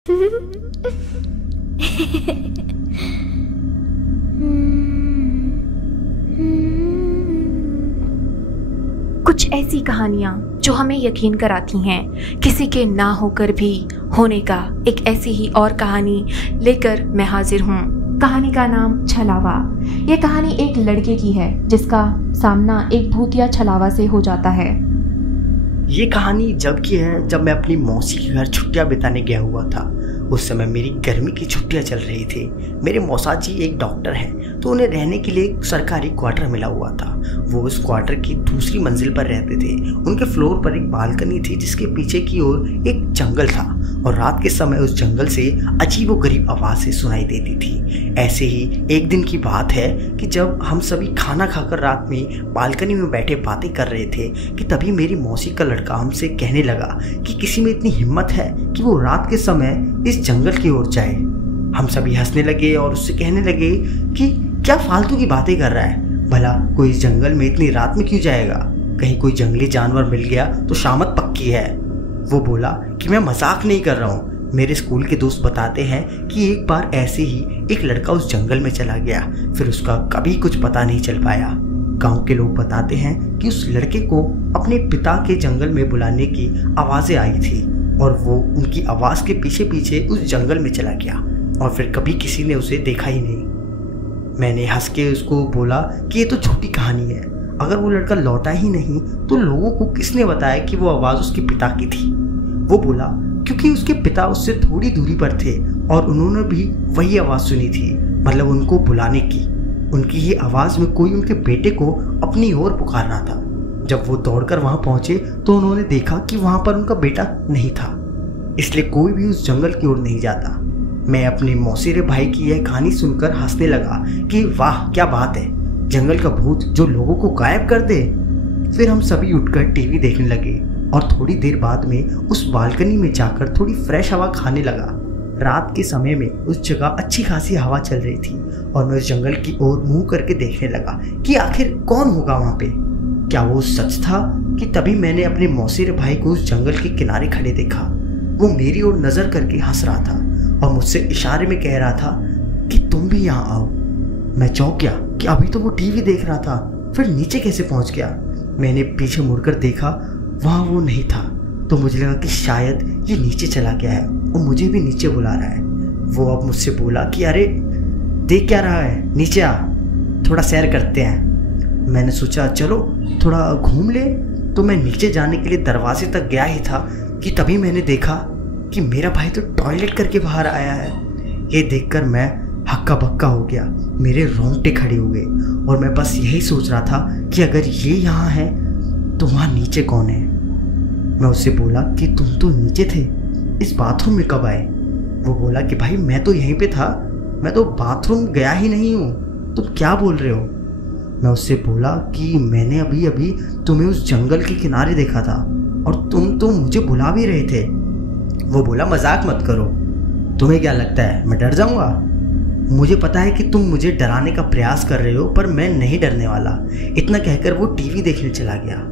कुछ ऐसी कहानियां जो हमें यकीन कराती हैं किसी के ना होकर भी होने का। एक ऐसी ही और कहानी लेकर मैं हाजिर हूँ। कहानी का नाम छलावा। ये कहानी एक लड़के की है जिसका सामना एक भूतिया छलावा से हो जाता है। ये कहानी जब की है जब मैं अपनी मौसी के घर छुट्टियां बिताने गया हुआ था। उस समय मेरी गर्मी की छुट्टियां चल रही थी। मेरे मौसा जी एक डॉक्टर हैं, तो उन्हें रहने के लिए एक सरकारी क्वार्टर मिला हुआ था। वो उस क्वार्टर की दूसरी मंजिल पर रहते थे। उनके फ्लोर पर एक बालकनी थी जिसके पीछे की ओर एक जंगल था और रात के समय उस जंगल से अजीबोगरीब आवाज़ें सुनाई देती थी। ऐसे ही एक दिन की बात है कि जब हम सभी खाना खाकर रात में बालकनी में बैठे बातें कर रहे थे कि तभी मेरी मौसी का लड़का हमसे कहने लगा कि किसी में इतनी हिम्मत है कि वो रात के समय इस जंगल की ओर जाए। हम सभी हंसने लगे और उससे कहने लगे कि क्या फालतू की बातें कर रहा है, भला कोई इस जंगल में इतनी रात में क्यों जाएगा, कहीं कोई जंगली जानवर मिल गया तो शामत पक्की है। वो बोला कि मैं मजाक नहीं कर रहा हूँ। मेरे स्कूल के दोस्त बताते हैं कि एक बार ऐसे ही एक लड़का उस जंगल में चला गया, फिर उसका कभी कुछ पता नहीं चल पाया। गांव के लोग बताते हैं कि उस लड़के को अपने पिता के जंगल में बुलाने की आवाज़ें आई थी और वो उनकी आवाज़ के पीछे पीछे उस जंगल में चला गया और फिर कभी किसी ने उसे देखा ही नहीं। मैंने हंस के उसको बोला कि ये तो छोटी कहानी है, अगर वो लड़का लौटा ही नहीं तो लोगों को किसने बताया कि वो आवाज़ उसके पिता की थी। वो बोला क्योंकि उसके पिता उससे थोड़ी दूरी पर थे और उन्होंने भी वही आवाज़ सुनी थी, मतलब उनको बुलाने की। उनकी ही आवाज़ में कोई उनके बेटे को अपनी ओर पुकार रहा था। जब वो दौड़कर वहां पहुंचे तो उन्होंने देखा कि वहां पर उनका बेटा नहीं था, इसलिए कोई भी उस जंगल की ओर नहीं जाता। मैं अपने मौसेरे भाई की यह कहानी सुनकर हंसने लगा कि वाह क्या बात है, जंगल का भूत जो लोगों को गायब कर दे। फिर हम सभी उठकर टीवी देखने लगे और थोड़ी देर बाद में उस बालकनी में जाकर थोड़ी फ्रेश हवा खाने लगा। रात के समय में उस जगह अच्छी खासी हवा चल रही थी और मैं उस जंगल की ओर मुंह करके देखने लगा कि आखिर कौन होगा वहां पे। क्या वो सच था कि तभी मैंने अपने मौसेरे भाई को उस जंगल के किनारे खड़े देखा। वो मेरी ओर नजर करके हंस रहा था और मुझसे इशारे में कह रहा था कि तुम भी यहाँ आओ। मैं चौंक गया कि अभी तो वो टीवी देख रहा था, फिर नीचे कैसे पहुंच गया। मैंने पीछे मुड़कर देखा, वहां वो नहीं था, तो मुझे लगा कि शायद ये नीचे चला गया है और मुझे भी नीचे बुला रहा है। वो अब मुझसे बोला कि अरे देख क्या रहा है, नीचे आ, थोड़ा सैर करते हैं। मैंने सोचा चलो थोड़ा घूम ले, तो मैं नीचे जाने के लिए दरवाजे तक गया ही था कि तभी मैंने देखा कि मेरा भाई तो टॉयलेट करके बाहर आया है। ये देखकर मैं हक्का बक्का हो गया, मेरे रोंगटे खड़े हो गए और मैं बस यही सोच रहा था कि अगर ये यहाँ है तो वहाँ नीचे कौन है। मैं उससे बोला कि तुम तो नीचे थे, इस बाथरूम में कब आए। वो बोला कि भाई मैं तो यहीं पे था, मैं तो बाथरूम गया ही नहीं हूँ, तुम क्या बोल रहे हो। मैं उससे बोला कि मैंने अभी अभी तुम्हें उस जंगल के किनारे देखा था और तुम तो मुझे बुला भी रहे थे। वो बोला मजाक मत करो, तुम्हें क्या लगता है मैं डर जाऊंगा। मुझे पता है कि तुम मुझे डराने का प्रयास कर रहे हो, पर मैं नहीं डरने वाला। इतना कहकर वो टीवी देखने चला गया।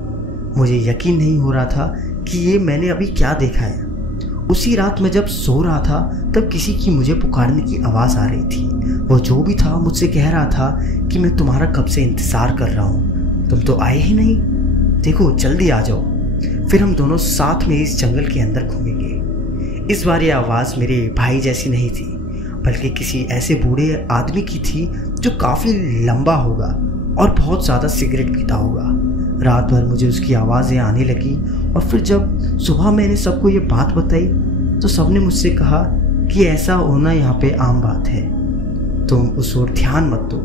मुझे यकीन नहीं हो रहा था कि ये मैंने अभी क्या देखा है। उसी रात मैं जब सो रहा था तब किसी की मुझे पुकारने की आवाज़ आ रही थी। वो जो भी था मुझसे कह रहा था कि मैं तुम्हारा कब से इंतज़ार कर रहा हूँ, तुम तो आए ही नहीं, देखो जल्दी आ जाओ। फिर हम दोनों साथ में इस जंगल के अंदर घूमेंगे। इस बार ये आवाज़ मेरे भाई जैसी नहीं थी, बल्कि किसी ऐसे बूढ़े आदमी की थी जो काफ़ी लंबा होगा और बहुत ज़्यादा सिगरेट पीता होगा। रात भर मुझे उसकी आवाज़ें आने लगी और फिर जब सुबह मैंने सबको ये बात बताई तो सबने मुझसे कहा कि ऐसा होना यहाँ पे आम बात है, तुम उस ओर ध्यान मत दो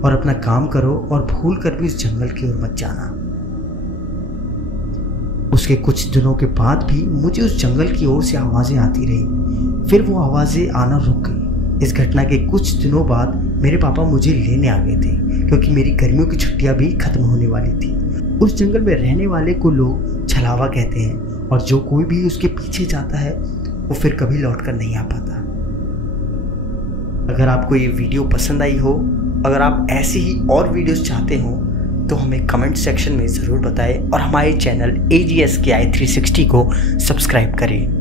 और अपना काम करो और भूल कर भी इस जंगल की ओर मत जाना। उसके कुछ दिनों के बाद भी मुझे उस जंगल की ओर से आवाज़ें आती रही, फिर वो आवाज़ें आना रुक गई। इस घटना के कुछ दिनों बाद मेरे पापा मुझे लेने आ गए थे क्योंकि मेरी गर्मियों की छुट्टियां भी खत्म होने वाली थी। उस जंगल में रहने वाले को लोग छलावा कहते हैं और जो कोई भी उसके पीछे जाता है वो फिर कभी लौट कर नहीं आ पाता। अगर आपको ये वीडियो पसंद आई हो, अगर आप ऐसी ही और वीडियोस चाहते हो तो हमें कमेंट सेक्शन में ज़रूर बताएं और हमारे चैनल AGSKI 360 को सब्सक्राइब करें।